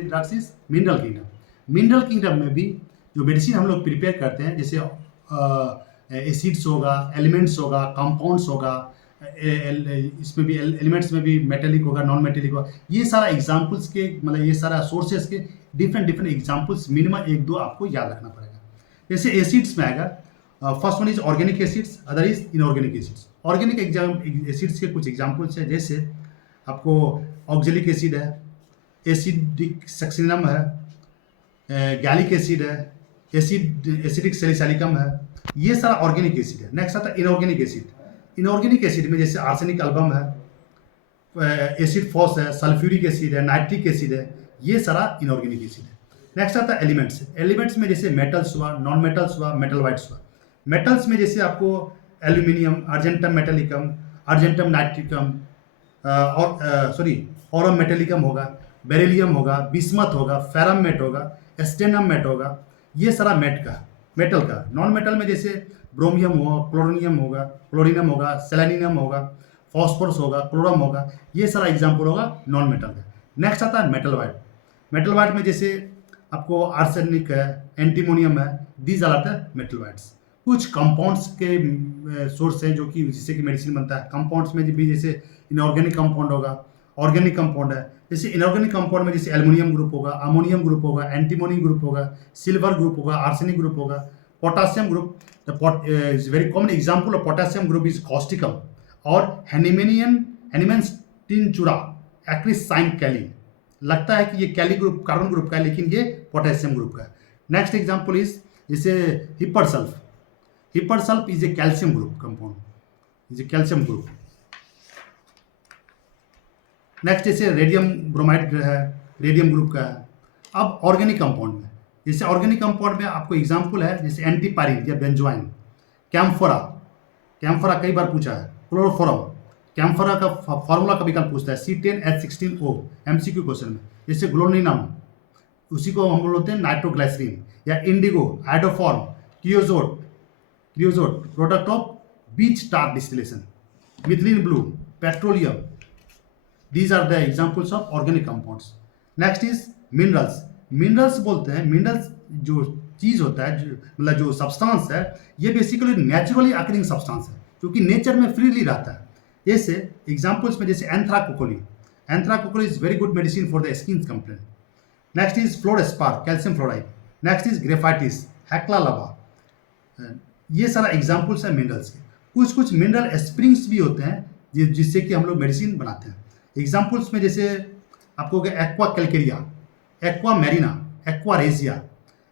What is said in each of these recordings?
Drugs is mineral kingdom. Mineral kingdom में भी जो मेडिसिन हम लोग प्रिपेयर करते हैं, जैसे एसिड्स होगा, एलिमेंट्स होगा, कंपाउंड्स होगा, इसमें भी एलिमेंट्स में भी मेटेलिक होगा, नॉन मेटेलिक होगा, ये सारा एग्जाम्पल्स के मतलब ये सारा सोर्सेस के डिफरेंट डिफरेंट एग्जाम्पल्स मिनिमम एक दो आपको याद रखना पड़ेगा। जैसे एसिड्स में आएगा, first one is organic acids, other is inorganic acids. Organic acids के कुछ एग्जाम्पल्स है, जैसे आपको ऑक्जेलिक एसिड है, एसिडिक सक्सिनम है, गैलिक एसिड है, एसिडिक सैलिसाइलिकम है, ये सारा ऑर्गेनिक एसिड है। नेक्स्ट आता है इनऑर्गेनिक एसिड। इनऑर्गेनिक एसिड में जैसे आर्सेनिक एल्बम है, एसिड फॉस है, सल्फ्यूरिक एसिड है, नाइट्रिक एसिड है, ये सारा इनऑर्गेनिक एसिड है। नेक्स्ट आता है एलिमेंट्स। एलिमेंट्स में जैसे मेटल्स हुआ, नॉन मेटल्स हुआ, मेटल वाइट्स हुआ। मेटल्स में जैसे आपको aluminium, argentum metallicum, argentum nitricum और ऑरम मेटेलिकम होगा, बेरिलियम होगा, बिस्मथ होगा, फेरम मेट होगा, स्टेनम मेट होगा, ये सारा मेटल का। नॉन मेटल में जैसे ब्रोमियम होगा, क्लोरोनियम होगा, क्लोरिनम होगा, सेलेनियम होगा, फॉस्फोरस होगा, क्लोरम होगा, ये सारा एग्जाम्पल होगा नॉन मेटल का। नेक्स्ट आता है मेटल वाइट। मेटल वाइट में जैसे आपको आर्सेनिक है, एंटीमोनियम है, these are the metal whites. कुछ कंपाउंड्स के सोर्स हैं जो कि जिससे कि मेडिसिन बनता है। कंपाउंड्स में भी जैसे इनऑर्गेनिक कंपाउंड होगा, ऑर्गेनिक कंपाउंड है। जैसे इनऑर्गेनिक कंपाउंड में जैसे एल्युमिनियम ग्रुप होगा, अमोनियम ग्रुप होगा, एंटीमोनी ग्रुप होगा, सिल्वर ग्रुप होगा, आर्सेनिक ग्रुप होगा, potassium group. The is very common example of potassium group is Causticum और हैनिमेंस टिनचुरा, एक्रिसाइन कैली। लगता है कि ये कैली ग्रुप कार्बन ग्रुप का है, लेकिन ये पोटेशियम ग्रुप का है। नेक्स्ट एग्जाम्पल इज जैसे hepar sulph. Hepar sulph is a calcium group compound, is a calcium group. Next जैसे रेडियम ब्रोमाइड है, रेडियम ग्रुप का है। अब ऑर्गेनिक कंपाउंड में, जैसे ऑर्गेनिक कंपाउंड में आपको एग्जाम्पल है जैसे एंटीपायरिन या बेंजोइन, कैम्फोरा, कैम्फोरा कई बार पूछा है, क्लोरोफोरम, कैम्फोरा का फार्मूला कभी कल पूछता है C10H16O MCQ क्वेश्चन में। जैसे ग्लोनिनम, उसी को हम बोलते हैं नाइट्रोग्लाइसरीन, या Indigo, iodoform, creosote product of beach tar distillation, methylene blue, petroleum. These are the examples of organic compounds. Next is minerals. Minerals बोलते हैं, मिनरल्स जो चीज़ होता है, मतलब जो सब्सटेंस है, ये बेसिकली नेचुरली अकरिंग सब्सटेंस है, क्योंकि नेचर में फ्रीली रहता है। जैसे एग्जाम्पल्स में जैसे anthrakokali. Anthrakokali is very good medicine for the skin complain. Next is fluorspar, calcium fluoride. Next is graphites, hecla lava. ये सारा एग्जाम्पल्स है मिनरल्स के। कुछ कुछ मिनरल स्प्रिंग्स भी होते हैं जिससे कि हम लोग मेडिसिन बनाते हैं। एग्जाम्पल्स में जैसे आपको हो गया aqua calcarea, aqua marina, aqua regia,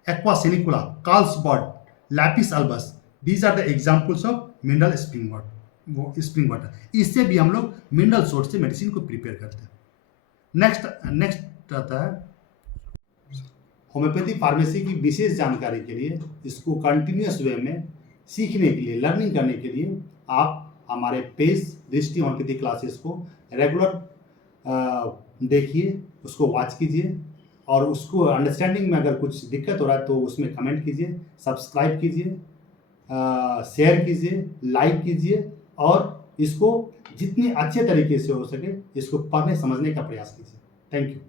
aqua sanicula, Carlsberg, lapis albus. These are the examples of mineral spring water. इससे भी हम लोग मिनरल सोर्स से मेडिसिन को प्रिपेयर करते हैं। नेक्स्ट आता है होम्योपैथी फार्मेसी की विशेष जानकारी के लिए, इसको कंटिन्यूस वे में सीखने के लिए, लर्निंग करने के लिए आप हमारे पेज दृष्टि होम्योपैथी क्लासेस को रेगुलर देखिए, उसको वॉच कीजिए, और उसको अंडरस्टैंडिंग में अगर कुछ दिक्कत हो रहा है तो उसमें कमेंट कीजिए, सब्सक्राइब कीजिए, शेयर कीजिए, लाइक कीजिए, और इसको जितने अच्छे तरीके से हो सके इसको पढ़ने समझने का प्रयास कीजिए। Thank you.